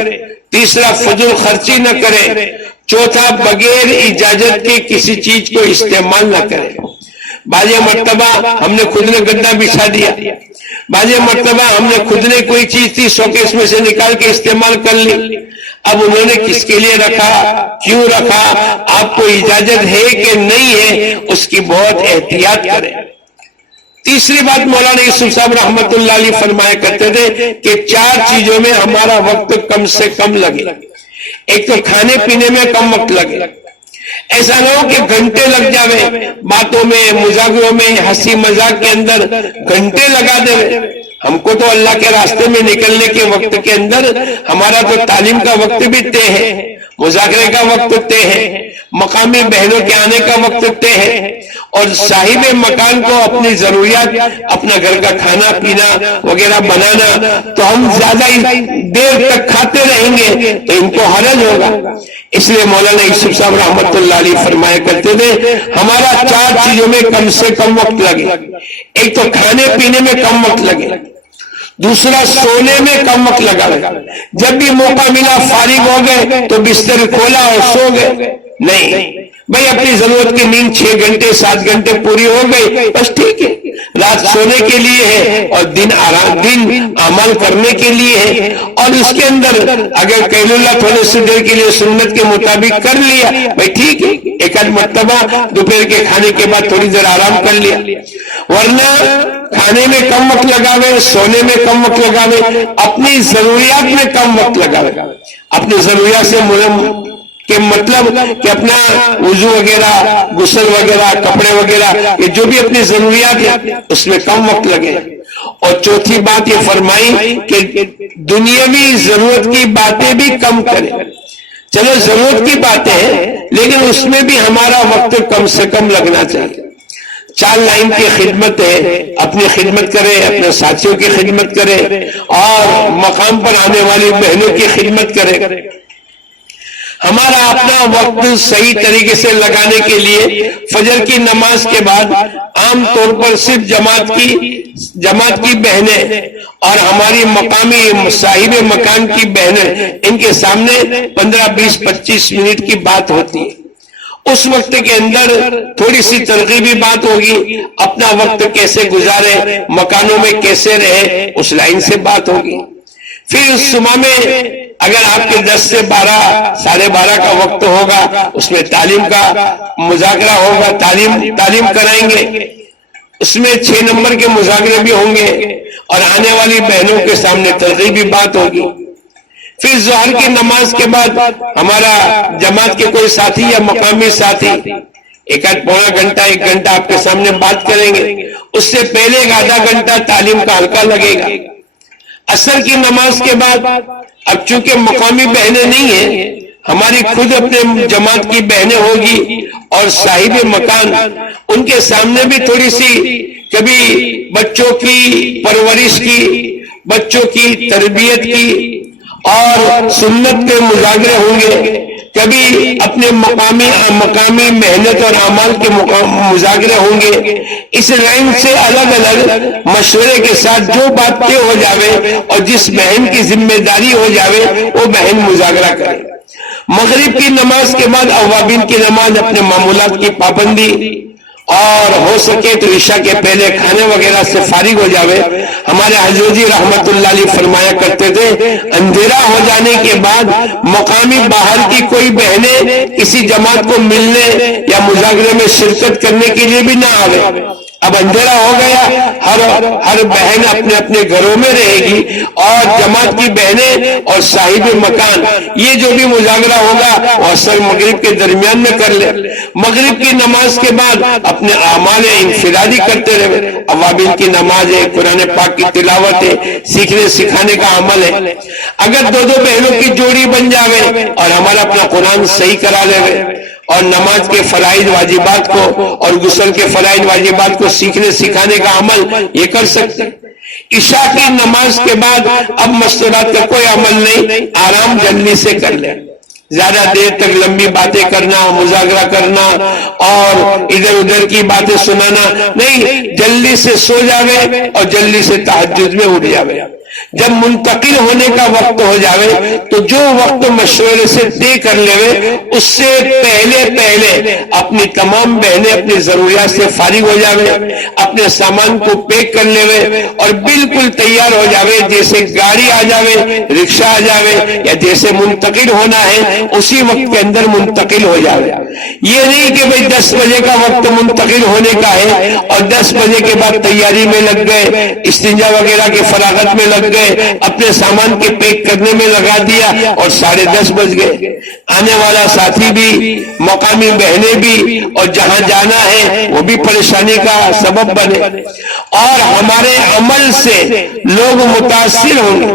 تیسرا فضول خرچی نہ کرے، چوتھا بغیر اجازت کے کسی چیز کو استعمال نہ کرے۔ بعض مرتبہ ہم نے خود نے گدا بچھا دیا، بعض مرتبہ ہم نے خود نے کوئی چیز تھی شوکیس میں سے نکال کے استعمال کر لی، اب انہوں نے کس کے لیے رکھا، کیوں رکھا، آپ کو اجازت ہے کہ نہیں ہے، اس کی بہت احتیاط کریں۔ تیسری بات مولانا یوسف صاحب رحمت اللہ علیہ فرمایا کرتے تھے کہ 4 چیزوں میں ہمارا وقت کم سے کم لگے۔ ایک تو کھانے پینے میں کم وقت لگے، ایسا نہ ہو کہ گھنٹے لگ جاوے، باتوں میں، مذاکروں میں، ہنسی مذاق کے اندر گھنٹے لگا دے۔ ہم کو تو اللہ کے راستے میں نکلنے کے وقت کے اندر ہمارا تو تعلیم کا وقت بھی طے ہے، مذاکرے کا وقت طے ہے، مقامی بہنوں کے آنے کا وقت طے ہے، اور صاحب مکان کو اپنی ضروریات، اپنا گھر کا کھانا پینا وغیرہ بنانا، تو ہم زیادہ دیر تک کھاتے رہیں گے تو ان کو حرج ہوگا۔ اس لیے مولانا یوسف صاحب رحمۃ اللہ علیہ فرمایا کرتے تھے ہمارا 4 چیزوں میں کم سے کم وقت لگے۔ ایک تو کھانے پینے میں کم وقت لگے، دوسرا سونے میں کم وقت لگا، جب بھی موقع ملا فارغ ہو گئے تو بستر کھولا اور سو گئے، نہیں بھائی اپنی ضرورت کی نیند 6 گھنٹے 7 گھنٹے پوری ہو گئی بس ٹھیک ہے، رات سونے کے لیے ہے اور دن عمل کرنے کے لیے ہے، اور اس کے اندر اگر قیل اللہ تھوڑے سے دیر کے لیے سنت کے مطابق کر لیا بھائی ٹھیک ہے، ایک آدھ مرتبہ دوپہر کے کھانے کے بعد تھوڑی دیر آرام کر لیا، ورنہ کھانے میں کم وقت لگاوے، سونے میں کم وقت لگاوے، اپنی ضروریات میں کم وقت لگاوے۔ اپنی ضروریات سے کہ مطلب کہ اپنا وضو وغیرہ، غسل وغیرہ، کپڑے وغیرہ، یہ جو بھی اپنی ضروریات ہیں اس میں کم وقت لگے۔ اور چوتھی بات یہ فرمائی کہ دنیاوی ضرورت کی باتیں بھی کم کریں۔ چلو ضرورت کی باتیں ہیں لیکن اس میں بھی ہمارا وقت کم سے کم لگنا چاہیے۔ 4 لائن کی خدمت ہے، اپنی خدمت کرے، اپنے ساتھیوں کی خدمت کرے، اور مقام پر آنے والی بہنوں کی خدمت کرے۔ ہمارا اپنا وقت صحیح طریقے سے لگانے کے لیے فجر کی نماز کے بعد عام طور پر صرف جماعت کی بہنیں اور ہماری مقامی صاحب مکان کی بہنیں، ان کے سامنے 15 20 25 منٹ کی بات ہوتی ہے۔ اس وقت کے اندر تھوڑی سی ترغیبی بات ہوگی، اپنا وقت کیسے گزارے، مکانوں میں کیسے رہے، اس لائن سے بات ہوگی۔ پھر صبح میں اگر آپ کے 10 سے 12 ساڑھے 12 کا وقت ہوگا، اس میں تعلیم کا مذاکرہ ہوگا، تعلیم کرائیں گے، اس میں 6 نمبر کے مذاکرے بھی ہوں گے، اور آنے والی بہنوں کے سامنے ترغیبی بات ہوگی۔ پھر ظہر کی نماز کے بعد ہمارا جماعت کے کوئی ساتھی یا مقامی ساتھی 1 گھنٹہ 1 گھنٹہ آپ کے سامنے بات کریں گے، اس سے پہلے 1 گھنٹہ تعلیم کا حلقہ لگے گا۔ عصر کی نماز کے بعد اب چونکہ مقامی بہنیں نہیں ہیں، ہماری خود اپنے جماعت کی بہنیں ہوگی اور صاحب مکان، ان کے سامنے بھی تھوڑی سی کبھی بچوں کی پرورش کی، بچوں کی تربیت کی اور سنت کے مذاکرے ہوں گے، کبھی اپنے مقامی محنت اور اعمال کے مذاکرے ہوں گے۔ اس لائن سے الگ الگ مشورے کے ساتھ جو بات طے ہو جاوے اور جس بہن کی ذمہ داری ہو جاوے وہ بہن مذاکرہ کرے۔ مغرب کی نماز کے بعد اوابین کی نماز، اپنے معمولات کی پابندی، اور ہو سکے تو عشاء کے پہلے کھانے وغیرہ سے فارغ ہو جاوے۔ ہمارے حضرت جی رحمت اللہ علیہ فرمایا کرتے تھے اندھیرا ہو جانے کے بعد مقامی باہر کی کوئی بہنیں کسی جماعت کو ملنے یا مذاکرے میں شرکت کرنے کے لیے بھی نہ آوے۔ اب اندھیرا ہو گیا، ہر بہن اپنے اپنے گھروں میں رہے گی، اور جماعت کی بہنیں اور صاحب مکان یہ جو بھی مذاکرہ ہوگا وہ عصر مغرب کے درمیان میں کر لے۔ مغرب کی نماز کے بعد اپنے اعمال انفرادی کرتے رہے، اوابین کی نماز ہے، قرآن پاک کی تلاوت ہے، سیکھنے سکھانے کا عمل ہے۔ اگر 2 بہنوں کی جوڑی بن جاوے اور ہمارا اپنا قرآن صحیح کرا لے اور نماز کے فرائض واجبات کو اور غسل کے فرائض واجبات کو سیکھنے سکھانے کا عمل یہ کر سکتے۔ عشاء کی نماز کے بعد اب مشورات کا کوئی عمل نہیں، آرام جلدی سے کر لے۔ زیادہ دیر تک لمبی باتیں کرنا، مذاکرہ کرنا اور ادھر ادھر کی باتیں سنانا نہیں، جلدی سے سو جاوے اور جلدی سے تہجد میں اٹھ جاوے۔ جب منتقل ہونے کا وقت ہو جاوے تو جو وقت مشورے سے طے کر لے اس سے پہلے اپنی تمام بہنیں اپنی ضروریات سے فارغ ہو جاوے، اپنے سامان کو پیک کر لے اور بالکل تیار ہو جاوے، جیسے گاڑی آ جاوے، رکشہ آ جاوے، یا جیسے منتقل ہونا ہے اسی وقت کے اندر منتقل ہو جاوے۔ یہ نہیں کہ بھئی 10 بجے کا وقت منتقل ہونے کا ہے اور 10 بجے کے بعد تیاری میں لگ گئے، استنجا وغیرہ کی فراغت میں لگ گئے، اپنے سامان کے پیک کرنے میں لگا دیا اور 10:30 بج گئے۔ آنے والا ساتھی بھی، مقامی بہنیں بھی، اور جہاں جانا ہے وہ بھی پریشانی کا سبب بنے، اور ہمارے عمل سے لوگ متاثر ہوں گے۔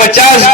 50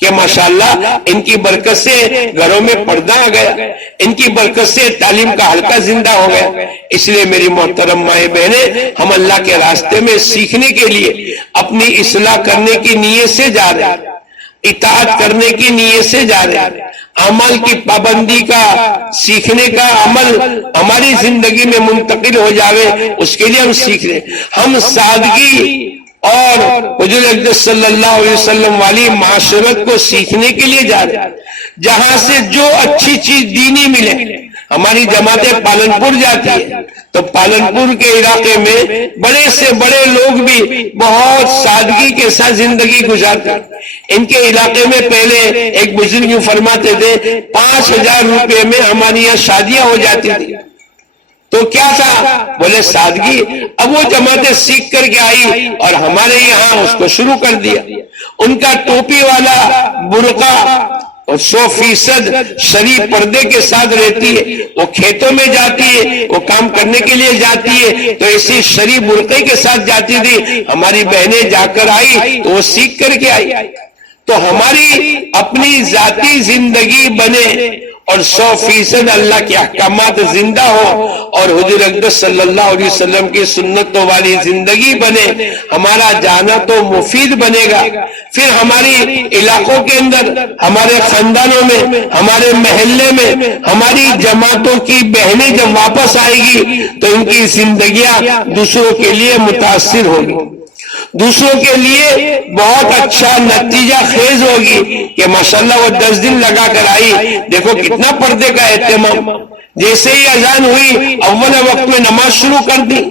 کہ ماشاءاللہ ان کی برکت سے گھروں میں پردہ آ گیا، ان کی برکت سے تعلیم کا حلقہ زندہ ہو گیا۔ اس لیے میری محترم مائیں بہنیں، ہم اللہ کے راستے میں سیکھنے کے لیے اپنی اصلاح کرنے کی نیت سے جا رہے ہیں، اطاعت کرنے کی نیت سے جا رہے ہیں، عمل کی پابندی کا سیکھنے کا عمل ہماری زندگی میں منتقل ہو جاوے، اس کے لیے ہم سیکھ رہے ہیں۔ ہم سادگی اور حضور اقدس صلی اللہ علیہ وسلم والی معاشرت کو سیکھنے کے لیے جا رہے ہیں، جہاں سے جو اچھی چیز دینی ملے۔ ہماری جماعتیں پالنپور جاتی ہے تو پالنپور کے علاقے میں بڑے سے بڑے لوگ بھی بہت سادگی کے ساتھ زندگی گزارتے ہیں۔ ان کے علاقے میں پہلے ایک بزرگ یوں فرماتے تھے 5,000 روپے میں ہماری یہاں شادیاں ہو جاتی تھی۔ تو کیا تھا؟ بولے سادگی۔ اب وہ جماعتیں سیکھ کر کے آئی اور ہمارے یہاں اس کو شروع کر دیا۔ ان کا ٹوپی والا برقع اور 100% شریف پردے کے ساتھ رہتی ہے، وہ کھیتوں میں جاتی ہے، وہ کام کرنے کے لیے جاتی ہے، تو اسی شریف برقعے کے ساتھ جاتی تھی۔ ہماری بہنیں جا کر آئی تو وہ سیکھ کر کے آئی۔ تو ہماری اپنی ذاتی زندگی بنے اور 100% اللہ کے احکامات زندہ ہو اور حضور اقدس صلی اللہ علیہ وسلم کی سنتوں والی زندگی بنے، ہمارا جانا تو مفید بنے گا۔ پھر ہماری علاقوں کے اندر، ہمارے خاندانوں میں، ہمارے محلے میں، ہماری جماعتوں کی بہنیں جب واپس آئے گی تو ان کی زندگیاں دوسروں کے لیے متاثر ہوگی، دوسروں کے لیے بہت اچھا نتیجہ خیز ہوگی کہ ماشاءاللہ وہ 10 دن لگا کر آئی، دیکھو کتنا پردے کا اہتمام۔ جیسے ہی اذان ہوئی اول وقت میں نماز شروع کر دی۔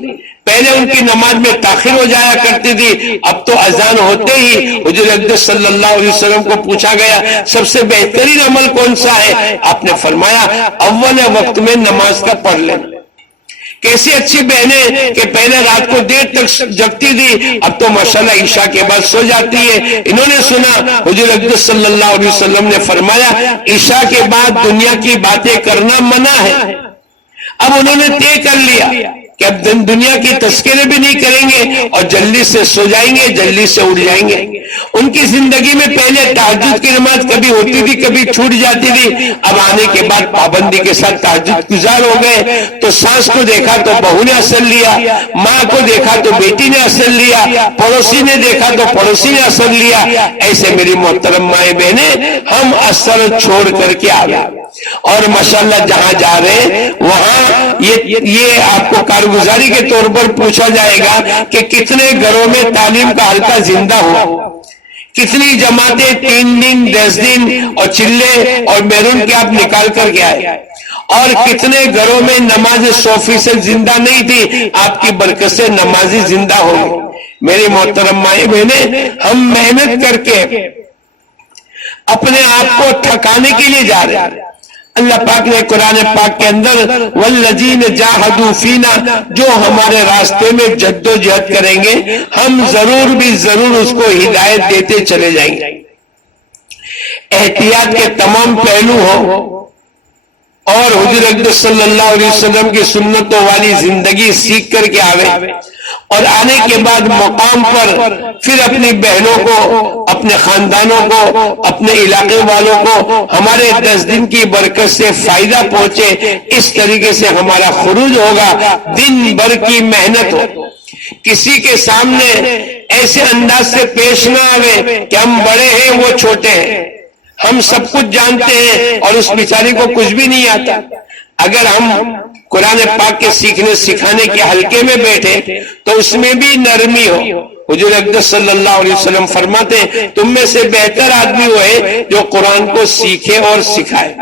پہلے ان کی نماز میں تاخیر ہو جایا کرتی تھی، اب تو اذان ہوتے ہی حضور اقدس صلی اللہ علیہ وسلم کو پوچھا گیا سب سے بہترین عمل کون سا ہے؟ آپ نے فرمایا اول وقت میں نماز کا پڑھ لینا۔ کیسی اچھی بہنیں کہ پہلے رات کو دیر تک جگتی تھی، اب تو ماشاءاللہ عشاء کے بعد سو جاتی ہے۔ انہوں نے سنا حضور اقدس صلی اللہ علیہ وسلم نے فرمایا عشاء کے بعد دنیا کی باتیں کرنا منع ہے۔ اب انہوں نے طے کر لیا کہ اب دنیا کی تذکرے بھی نہیں کریں گے اور جلدی سے سو جائیں گے، جلدی سے اٹھ جائیں گے۔ ان کی زندگی میں پہلے تہجد کی نماز کبھی ہوتی تھی، کبھی چھوٹ جاتی تھی، اب آنے کے بعد پابندی کے ساتھ تہجد گزار ہو گئے۔ تو ساس کو دیکھا تو بہو نے اثر لیا، ماں کو دیکھا تو بیٹی نے اثر لیا، پڑوسی نے دیکھا تو پڑوسی نے اثر لیا۔ ایسے میری محترم مائیں بہنیں ہم اثر چھوڑ کر کے آ گئے اور ماشاءاللہ جہاں جا رہے ہیں وہاں یہ آپ کو کارگزاری کے طور پر پوچھا جائے گا کہ کتنے گھروں میں تعلیم کا حلقہ زندہ ہوا، کتنی جماعتیں 3 دن 10 دن اور چلے اور بیرون کے آپ نکال کر کے آئے، اور کتنے گھروں میں نماز 100% زندہ نہیں تھی، آپ کی برکت سے نمازی زندہ ہو گئی۔ میری محترم مائیں بہنیں ہم محنت کر کے اپنے آپ کو تھکانے کے لیے جا رہے ہیں۔ اللہ پاک نے قرآن پاک کے اندر والذین جاہدوا فینا، جو ہمارے راستے میں جد و جہد کریں گے ہم ضرور بھی ضرور اس کو ہدایت دیتے چلے جائیں گے۔ احتیاط کے تمام پہلو ہو اور حضور اقدس صلی اللہ علیہ وسلم کی سنتوں والی زندگی سیکھ کر کے آوے، اور آنے کے بعد مقام پر پھر اپنی بہنوں کو، اپنے خاندانوں کو، اپنے علاقے والوں کو ہمارے 10 دن کی برکت سے فائدہ پہنچے، اس طریقے سے ہمارا خروج ہوگا۔ دن بھر کی محنت ہو، کسی کے سامنے ایسے انداز سے پیش نہ آوے کہ ہم بڑے ہیں وہ چھوٹے ہیں، ہم سب کچھ جانتے ہیں اور اس بیچاری کو کچھ بھی نہیں آتا۔ اگر ہم قرآن پاک کے سیکھنے سکھانے کے حلقے میں بیٹھے تو اس میں بھی نرمی ہو۔ حضور اقدس صلی اللہ علیہ وسلم فرماتے ہیں تم میں سے بہتر آدمی وہ ہے جو قرآن کو سیکھے اور سکھائے۔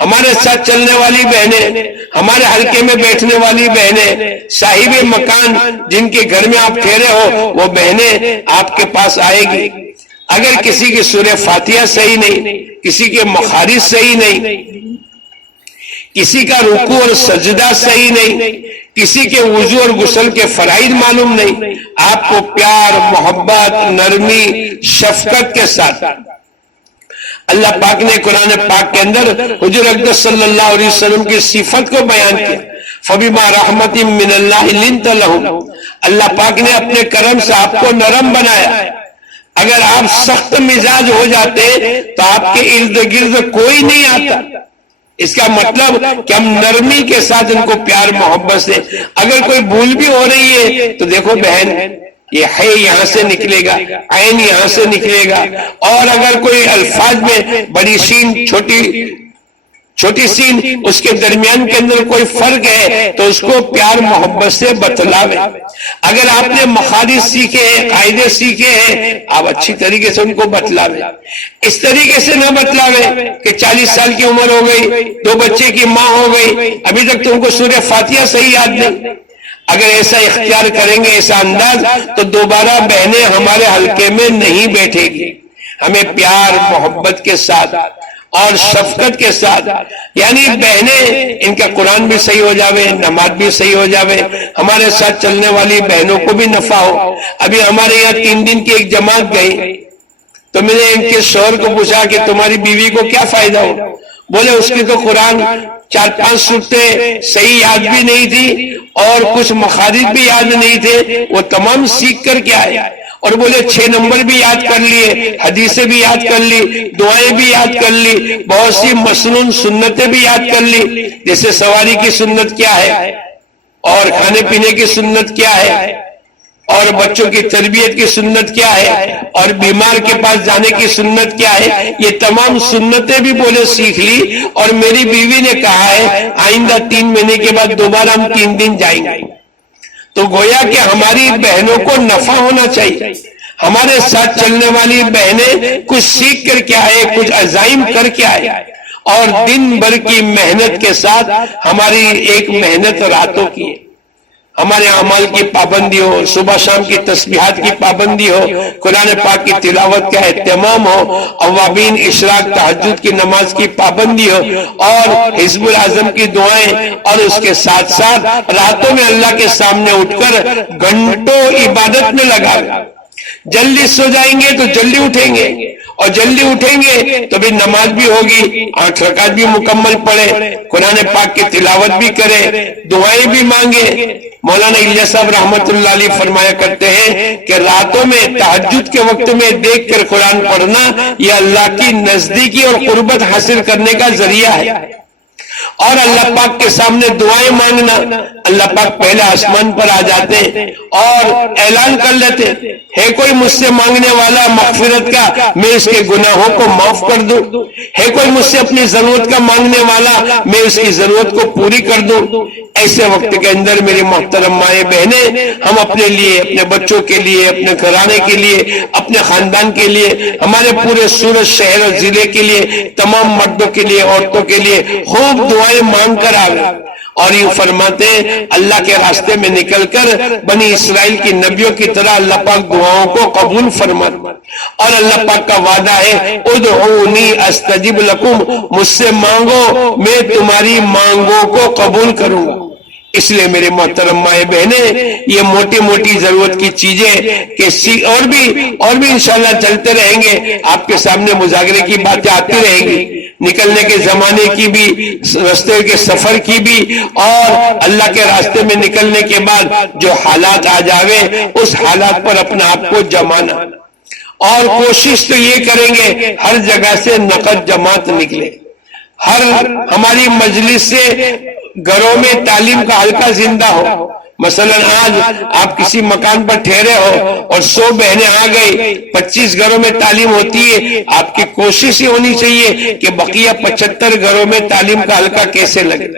ہمارے ساتھ چلنے والی بہنیں، ہمارے حلقے میں بیٹھنے والی بہنیں، صاحب مکان جن کے گھر میں آپ ٹھہرے ہو وہ بہنیں آپ کے پاس آئے گی۔ اگر کسی کی سورہ فاتحہ صحیح نہیں، کسی کے مخارج صحیح نہیں، کسی کا رکوع اور سجدہ صحیح نہیں، کسی کے وضو اور غسل کے فرائض معلوم نہیں، آپ کو پیار، محبت، نرمی، شفقت کے ساتھ اللہ پاک نے قرآن پاک کے اندر حضور اقدس صلی اللہ علیہ وسلم کی صفت کو بیان کیا۔ فَبِمَا رَحْمَةٍ مِّنَ اللَّهِ لِنْتَ لَهُمْ، اللہ پاک نے اپنے کرم سے آپ کو نرم بنایا۔ اگر آپ سخت مزاج ہو جاتے تو آپ کے ارد گرد کوئی نہیں آتا. اس کا مطلب کہ ہم نرمی کے ساتھ ان کو پیار محبت سے، اگر کوئی بھول بھی ہو رہی ہے تو دیکھو بہن یہ ہے یہاں سے نکلے گا، عین یہاں سے نکلے گا، اور اگر کوئی الفاظ میں بڑی سین چھوٹی سین اس کے درمیان کے اندر کوئی فرق ہے تو اس کو پیار محبت سے بتلاوے. اگر آپ نے مخارج سیکھے ہیں، قاعدے سیکھے ہیں، آپ اچھی طریقے سے ان کو بتلاوے. اس طریقے سے نہ بتلاوے کہ 40 سال کی عمر ہو گئی، 2 بچے کی ماں ہو گئی، ابھی تک تم کو سورہ فاتحہ صحیح یاد نہیں. اگر ایسا اختیار کریں گے، ایسا انداز، تو دوبارہ بہنیں ہمارے حلقے میں نہیں بیٹھے گی. ہمیں پیار محبت کے ساتھ اور شفقت کے ساتھ، یعنی بہنیں ان کا قرآن بھی صحیح ہو جاوے، نماز بھی صحیح ہو جاوے، ہمارے ساتھ چلنے والی بہنوں کو بھی نفع ہو. ابھی ہمارے یہاں 3 دن کی ایک جماعت گئی تو میں نے ان کے شوہر کو پوچھا کہ تمہاری بیوی کو کیا فائدہ ہو؟ بولے اس کی تو قرآن 4-5 سورتیں صحیح یاد بھی نہیں تھی اور کچھ مخارج بھی یاد نہیں تھے، وہ تمام سیکھ کر کے آئے. اور بولے 6 نمبر بھی یاد کر لیے، حدیثیں بھی یاد کر لی، دعائیں بھی یاد کر لی، بہت سی مسنون سنتیں بھی یاد کر لی، جیسے سواری کی سنت کیا ہے، اور کھانے پینے کی سنت کیا ہے، اور بچوں کی تربیت کی سنت کیا ہے، اور بیمار کے پاس جانے کی سنت کیا ہے. یہ تمام سنتیں بھی بولے سیکھ لی. اور میری بیوی نے کہا ہے آئندہ 3 مہینے کے بعد دوبارہ ہم 3 دن جائیں گے. تو گویا کہ ہماری بہنوں کو نفع ہونا چاہیے. ہمارے ساتھ چلنے والی بہنیں کچھ سیکھ کر کے آئے، کچھ عزائم کر کے آئے، اور دن بھر کی محنت کے ساتھ ہماری ایک محنت راتوں کی ہے. ہمارے اعمال کی پابندی ہو، صبح شام کی تسبیحات کی پابندی ہو، قرآن پاک کی تلاوت کا اہتمام ہو، اوابین اشراق تہجد کی نماز کی پابندی ہو، اور حزب الاعظم کی دعائیں، اور اس کے ساتھ ساتھ راتوں میں اللہ کے سامنے اٹھ کر گھنٹوں عبادت میں لگا. جلدی سو جائیں گے تو جلدی اٹھیں گے، اور جلدی اٹھیں گے تو بھی نماز بھی ہوگی، 8 رکعت بھی مکمل پڑھے، قرآن پاک کی تلاوت بھی کرے، دعائیں بھی مانگے. مولانا الیاس صاحب رحمت اللہ علیہ فرمایا کرتے ہیں کہ راتوں میں تہجد کے وقت میں دیکھ کر قرآن پڑھنا یہ اللہ کی نزدیکی اور قربت حاصل کرنے کا ذریعہ ہے. اور اللہ پاک کے سامنے دعائیں مانگنا، اللہ پاک پہلے آسمان پر آ جاتے اور اعلان کر لیتے ہے کوئی مجھ سے مانگنے والا مغفرت کا، میں اس کے گناہوں کو معاف کر دوں. ہے کوئی مجھ سے اپنی ضرورت کا مانگنے والا، میں اس کی ضرورت کو پوری کر دوں. ایسے وقت کے اندر میری محترم مائیں بہنیں، ہم اپنے لیے، اپنے بچوں کے لیے، اپنے گھرانے کے لیے، اپنے خاندان کے لیے، ہمارے پورے سورت شہر اور ضلع کے لیے، تمام مردوں کے لیے، عورتوں کے لیے خوب دعائیں مانگ کر آئے. اور یہ فرماتے ہیں اللہ کے راستے میں نکل کر بنی اسرائیل کی نبیوں کی طرح اللہ پاک دعاؤں کو قبول فرماتا. اور اللہ پاک کا وعدہ ہے ادعونی استجب لکم، مجھ سے مانگو میں تمہاری مانگوں کو قبول کروں گا. اس لیے میرے محترم مائیں بہنیں، یہ موٹی موٹی ضرورت کی چیزیں کہ اور بھی انشاءاللہ چلتے رہیں گے. آپ کے سامنے مذاکرے کی باتیں آتی رہیں گی، نکلنے کے زمانے کی بھی، راستے کے سفر کی بھی، اور اللہ کے راستے میں نکلنے کے بعد جو حالات آ جاوے اس حالات پر اپنا آپ کو جمانا. اور کوشش تو یہ کریں گے ہر جگہ سے نقد جماعت نکلے، ہر ہماری مجلس سے گھروں میں تعلیم کا حلقہ زندہ ہو. مثلا آج آپ کسی مکان پر ٹھہرے ہو اور 100 بہنیں آ گئی، 25 گھروں میں تعلیم ہوتی ہے، آپ کی کوشش ہی ہونی چاہیے کہ بقیہ 75 گھروں میں تعلیم کا حلقہ کیسے لگے.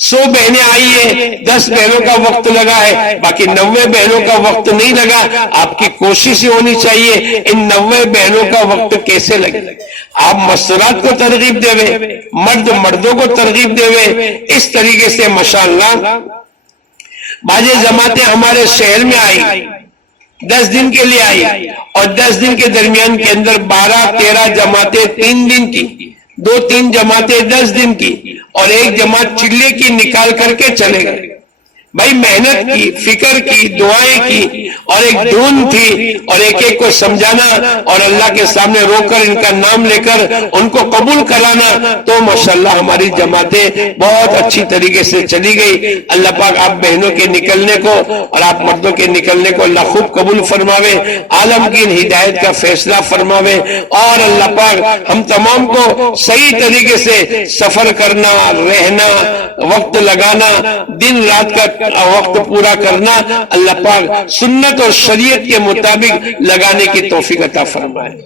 100 بہنیں آئی ہیں، 10 بہنوں کا وقت لگا ہے، باقی 90 بہنوں کا وقت نہیں لگا. آپ کی کوشش ہی ہونی چاہیے ان 90 بہنوں کا وقت کیسے لگے. آپ مستورات کو ترغیب دے، مرد مردوں کو ترغیب دے. اس طریقے سے ماشاءاللہ بعض جماعتیں ہمارے شہر میں آئی، 10 دن کے لیے آئی، اور 10 دن کے درمیان کے اندر 12-13 جماعتیں 3 دن کی، 2-3 جماعتیں 10 دن کی، اور ایک جماعت چلے کی نکال کر کے چلے گئے. بھائی محنت کی، فکر کی، دعائیں کی، اور ایک دھن تھی، اور ایک ایک کو سمجھانا اور اللہ کے سامنے رو کر ان کا نام لے کر ان کو قبول کرانا، تو ماشاءاللہ ہماری جماعتیں بہت اچھی طریقے سے چلی گئی۔ اللہ پاک آپ بہنوں کے نکلنے کو اور آپ مردوں کے نکلنے کو اللہ خوب قبول فرماوے، عالمگیر ہدایت کا فیصلہ فرماوے، اور اللہ پاک ہم تمام کو صحیح طریقے سے سفر کرنا، رہنا، وقت لگانا، دن رات کا وقت پورا کرنا، اللہ پاک سنت اور شریعت کے مطابق لگانے کی توفیق عطا فرمائے۔